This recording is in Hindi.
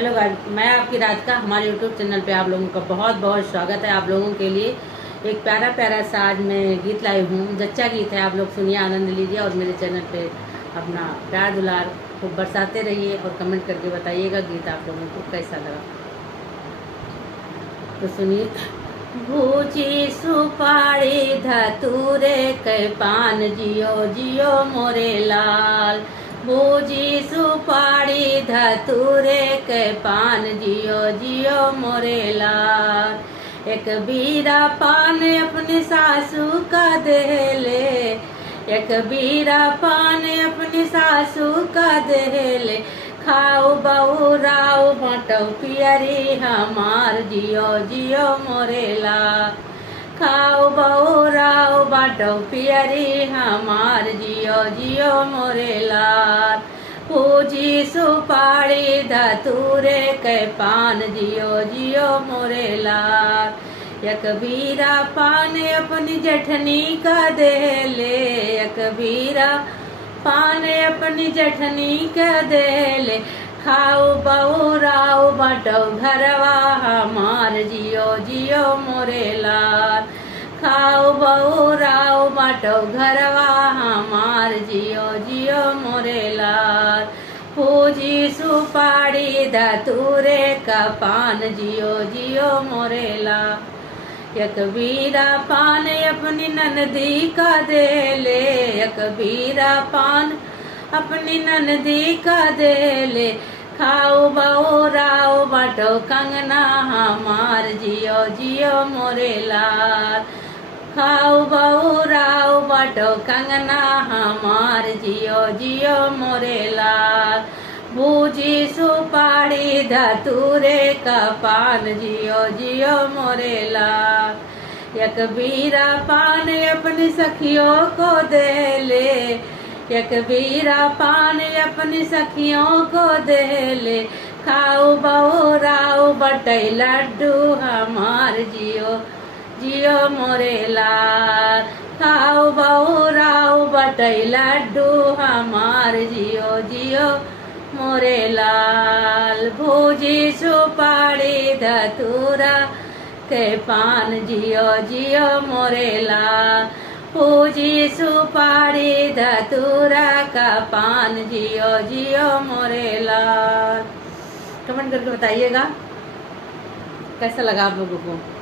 हेलो गाइस, मैं आपकी राधिका। हमारे यूट्यूब चैनल पे आप लोगों का बहुत बहुत स्वागत है। आप लोगों के लिए एक प्यारा प्यारा सा आज मैं गीत लाई हूँ। जच्चा गीत है, आप लोग सुनिए, आनंद लीजिए और मेरे चैनल पे अपना प्यार दुलार खूब बरसाते रहिए और कमेंट करके बताइएगा गीत आप लोगों को कैसा लगा। तो सुनिए। भूजी सुपारी धतूरे कै पान, जियो जियो मोरे लाल। भूजी सुपारी धतूरे कै पान, जियो जियो मोरे लाल। एक बीरा पान अपनी सासू का देले, एक बीरा पान अपनी सासू का देले। खाओ बहू राव बाटो पियरी हमार, जियो जियो मोरेला। खाओ बहू राव बाटो पियरी हमार, जियो जियो मोरेला। पूजी सुपारी धतूरे कै पान, जियो जियो मोरेला। एक बीरा पान अपनी जठनी का देले, एक बीरा पान अपनी जठनी के देले। खाओ बहू राव बाटो घरवा हमार, जियो जियो मोरे लाल। खाओ बहू राव बाटो घरवा हमार, जियो जियो मोरे लाल। पूजी सुपारी धतूरे का पान, जियो जियो मोरे लाल। एक बीरा पान अपनी ननदी का देले, एक बीरा पान अपनी ननदी का देले। खाओ बहू राव बाटो कंगना हमार, जियो जियो मोरे लाल। खाओ बहू राव बाटो कंगना हमार, जियो जियो मोरे लाल। भूजी सुपारी धतूरे का पान, जियो जियो मोरे लाल। एक बीरा पान अपनी सखियों को देले, एक बीरा पान अपनी सखियों को देले। खाओ बहू राव बटै लड्डू हमार, जियो जियो मोरे लाल। खाओ बहू राव बटै लड्डू हमार, जियो जियो मोरे लाल। भूजी सुपारी धतूरा के पान, जियो जियो मोरे लाल। भूजी सुपारी धतूरा का पान, जियो जियो मोरे लाल। कमेंट करके बताइएगा कैसा लगा आप लोगों को।